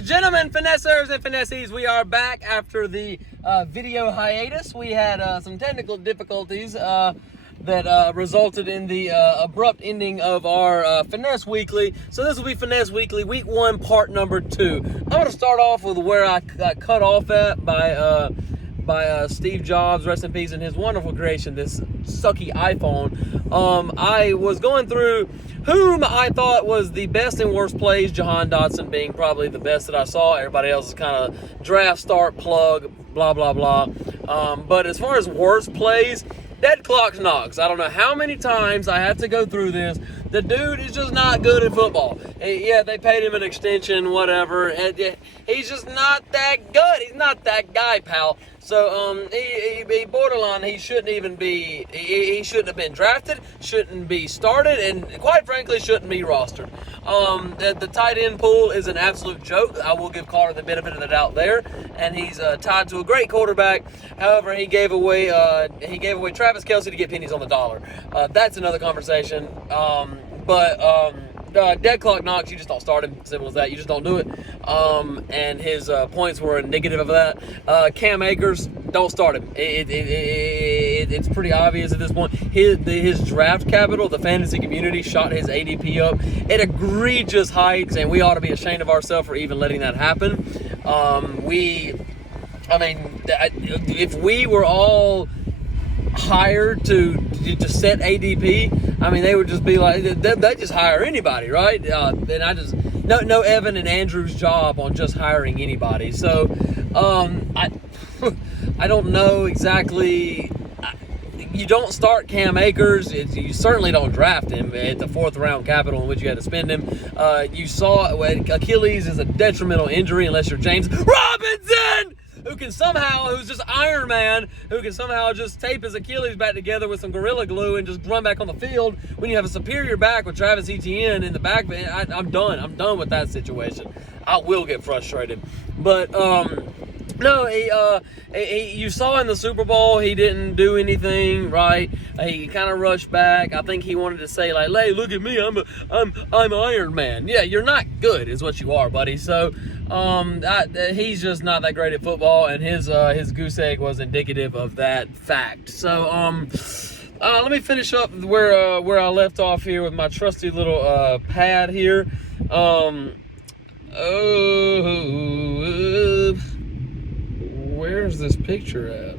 Ladies, gentlemen, finessers and finesses, we are back after the video hiatus. We had some technical difficulties that resulted in the abrupt ending of our Finesse Weekly. So this will be Finesse Weekly, Week 1, part number 2. I'm going to start off with where I got cut off at by Steve Jobs, rest in peace, and his wonderful creation, this sucky iPhone. I was going through whom I thought was the best and worst plays, Jahan Dotson being probably the best that I saw. Everybody else is kind of draft start plug, blah, blah, blah. But as far as worst plays, dead clock knocks. I don't know how many times I have to go through this. The dude is just not good at football. Yeah, they paid him an extension, whatever. He's just not that good. He's not that guy, pal. So, he borderline, he shouldn't even be, he shouldn't have been drafted, shouldn't be started, and quite frankly, shouldn't be rostered. The tight end pool is an absolute joke. I will give Carter the benefit of the doubt there, and he's tied to a great quarterback. However, he gave away Travis Kelce to get pennies on the dollar. That's another conversation. Dead clock knocks, you just don't start him. Simple as that. You just don't do it. And his points were indicative of that. Cam Akers, don't start him. It's pretty obvious at this point. His draft capital, the fantasy community, shot his ADP up at egregious heights, and we ought to be ashamed of ourselves for even letting that happen. If we were all hired to set ADP, I mean, they would just be like, they just hire anybody, right? And I just, no Evan and Andrew's job on just hiring anybody. So, I don't know exactly. You don't start Cam Akers. You certainly don't draft him at the 4th round capital in which you had to spend him. You saw Achilles is a detrimental injury unless you're James Robinson, who's just Iron Man, who can somehow just tape his Achilles back together with some Gorilla Glue and just run back on the field when you have a superior back with Travis Etienne in the back. I'm done. I'm done with that situation. I will get frustrated. But, no, you saw in the Super Bowl, he didn't do anything, right? He kind of rushed back. I think he wanted to say, like, hey, look at me, I'm Iron Man. Yeah, you're not good is what you are, buddy. So, he's just not that great at football, and his goose egg was indicative of that fact. So, let me finish up where I left off here with my trusty little pad here. Where's this picture at?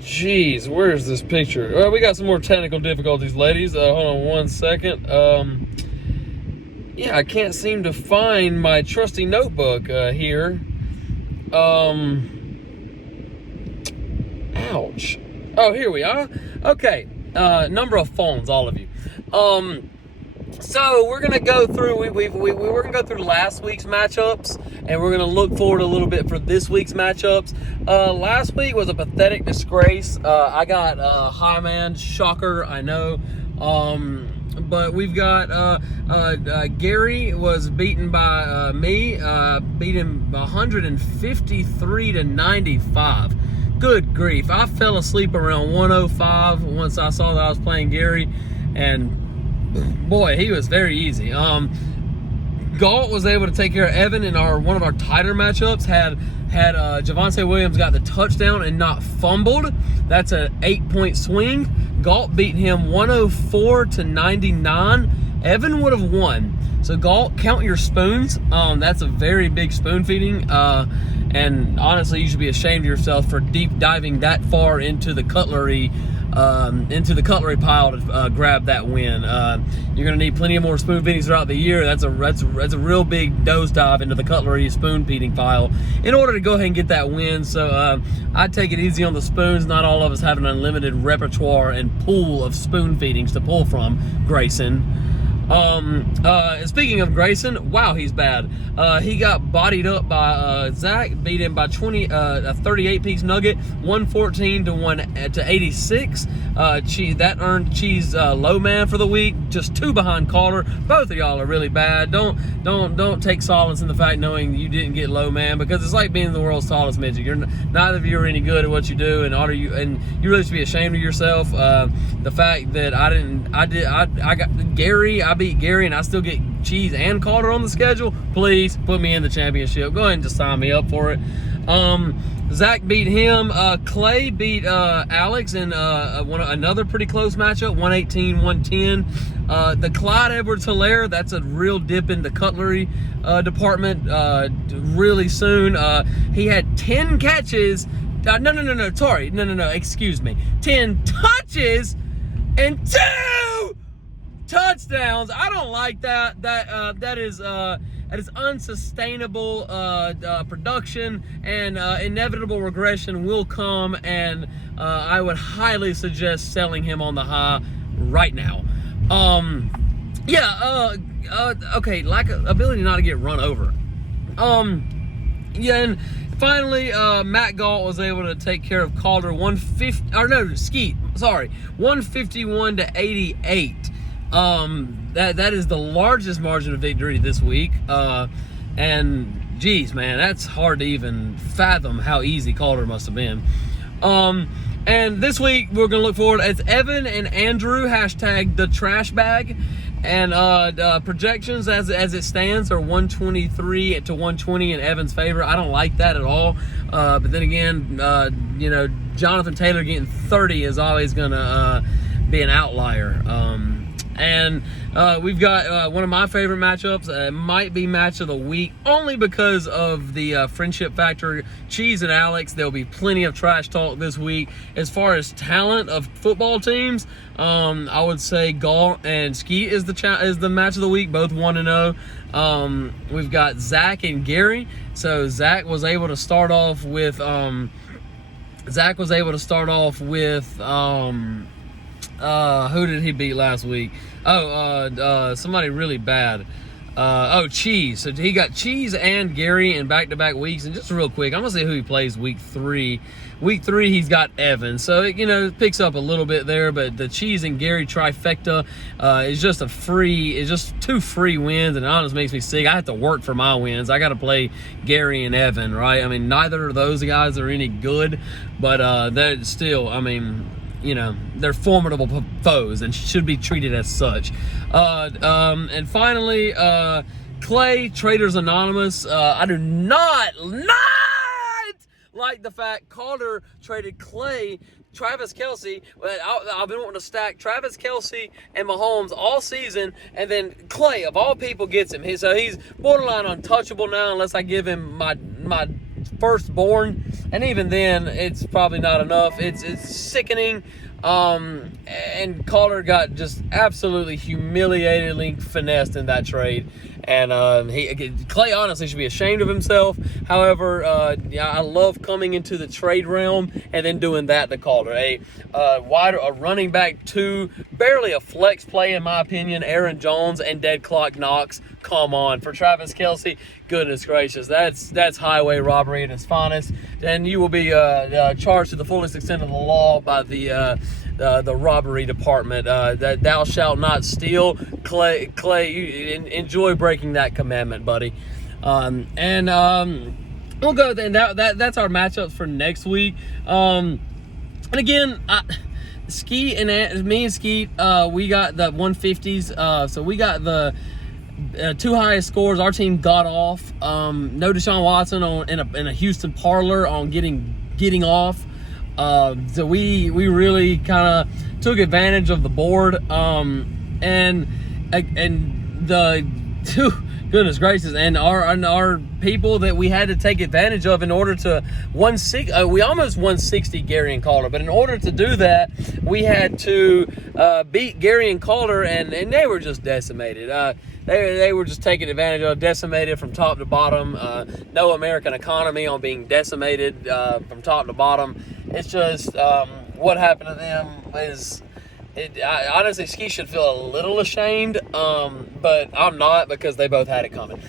Jeez, where's this picture? Well, we got some more technical difficulties, ladies. Hold on one second. Yeah, I can't seem to find my trusty notebook here. Ouch. Oh, here we are. Okay. Number of phones, all of you. So we're gonna go through. We're gonna go through last week's matchups, and we're gonna look forward a little bit for this week's matchups. Last week was a pathetic disgrace. I got high man, shocker, I know. But we've got Gary was beaten by me. Beat him 153 to 95. Good grief! I fell asleep around 105 once I saw that I was playing Gary, and boy, he was very easy. Galt was able to take care of Evan in one of our tighter matchups. Had Javonte Williams got the touchdown and not fumbled, that's an 8-point swing. Galt beat him 104 to 99. Evan would have won. So Galt, count your spoons. That's a very big spoon feeding. And honestly, you should be ashamed of yourself for deep diving that far into the cutlery pile to grab that win. You're gonna need plenty of more spoon feedings throughout the year. That's a real big nose dive into the cutlery spoon feeding pile in order to go ahead and get that win. So I'd take it easy on the spoons. Not all of us have an unlimited repertoire and pool of spoon feedings to pull from, Grayson. Speaking of Grayson, wow, he's bad. He got bodied up by Zach, beat him by a 38-piece nugget, 114 to 86. That earned Cheese low man for the week, just 2 behind Calder. Both of y'all are really bad. Don't take solace in the fact knowing you didn't get low man, because it's like being the world's tallest midget. Neither of you are any good at what you do, and you really should be ashamed of yourself. The fact that I got Gary, I've beat Gary and I still get Cheese and Calder on the schedule, please put me in the championship. Go ahead and just sign me up for it. Zach beat him. Clay beat Alex in another pretty close matchup, 118-110. The Clyde Edwards-Hilaire, that's a real dip in the cutlery department really soon. He had 10 catches. Excuse me. 10 touches and 2 touchdowns. I don't like that. That is unsustainable production, and inevitable regression will come, and I would highly suggest selling him on the high right now. Okay, ability not to get run over. And finally, Matt Galt was able to take care of Calder 151-88. That is the largest margin of victory this week. And geez, man, that's hard to even fathom how easy Calder must have been. And this week we're gonna look forward. It's Evan and Andrew hashtag the trash bag, and projections as it stands are 123-120 in Evan's favor. I don't like that at all. But then again, Jonathan Taylor getting 30 is always gonna be an outlier. And we've got one of my favorite matchups. It might be match of the week only because of the friendship factor. Cheese and Alex. There'll be plenty of trash talk this week. As far as talent of football teams, I would say Galt and Skeet is the match of the week. Both 1-0. We've got Zach and Gary. So Zach was able to start off with. Who did he beat last week? Somebody really bad. Cheese. So he got Cheese and Gary in back-to-back weeks. And just real quick, I'm going to see who he plays week 3. Week 3, he's got Evan. So, it picks up a little bit there. But the Cheese and Gary trifecta is just just 2 free wins. And it honestly makes me sick. I have to work for my wins. I got to play Gary and Evan, right? I mean, neither of those guys are any good. But they're still, they're formidable foes and should be treated as such. And finally, Clay, Traders Anonymous. I do not like the fact Calder traded Travis Kelce. I've been wanting to stack Travis Kelce and Mahomes all season, and then Clay, of all people, gets him. So he's borderline untouchable now unless I give him my firstborn, and even then it's probably not enough. It's sickening. And Calder got just absolutely humiliatingly finessed in that trade, and Clay honestly should be ashamed of himself. However, I love coming into the trade realm and then doing that to Calder. A running back 2, barely a flex play in my opinion, Aaron Jones, and dead clock Knox. Come on, for Travis Kelce, goodness gracious, that's highway robbery at its finest, and you will be charged to the fullest extent of the law by the robbery department. That thou shalt not steal. Clay, you enjoy breaking that commandment, buddy. We'll go then. That's our matchups for next week. And again, Skeet and me and Skeet, we got the 150s. So we got the 2 highest scores. Our team got off. No Deshaun Watson in a Houston parlor on getting off. So we really kind of took advantage of the board. And the goodness gracious, and our people that we had to take advantage of in order to we almost 160 Gary and Calder, but in order to do that, we had to beat Gary and Calder, and they were just decimated. They were just taken advantage of, decimated from top to bottom. No American economy on being decimated from top to bottom. It's just what happened to them is. Honestly, Ski should feel a little ashamed, but I'm not, because they both had it coming.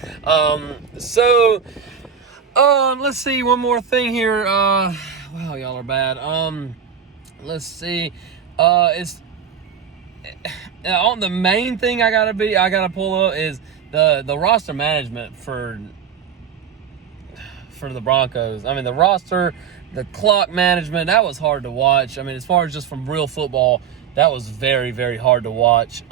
Let's see, one more thing here. Wow, y'all are bad. Let's see. It's on the main thing I gotta pull up is the roster management for the Broncos. I mean, the roster, the clock management, that was hard to watch. I mean, as far as just from real football, that was very, very hard to watch.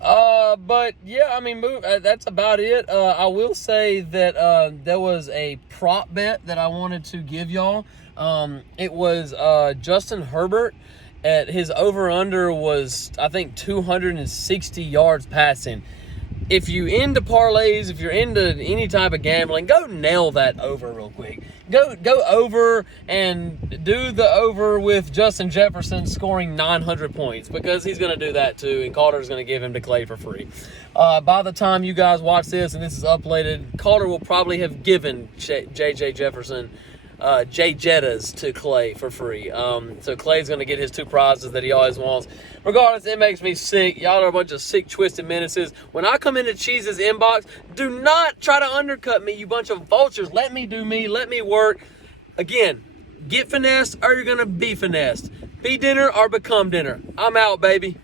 But yeah, I mean, that's about it. I will say that there was a prop bet that I wanted to give y'all. It was Justin Herbert. At his over-under was, I think, 260 yards passing. If you into parlays, if you're into any type of gambling, go nail that over real quick. Go over and do the over with Justin Jefferson scoring 900 points, because he's going to do that too, and Calder's going to give him to Clay for free. By the time you guys watch this and this is uploaded, Calder will probably have given J.J. Jefferson Jay Jettas to Clay for free. So Clay's going to get his 2 prizes that he always wants. Regardless, it makes me sick. Y'all are a bunch of sick, twisted menaces. When I come into Cheese's inbox, do not try to undercut me, you bunch of vultures. Let me do me. Let me work. Again, get finessed or you're going to be finessed. Be dinner or become dinner. I'm out, baby.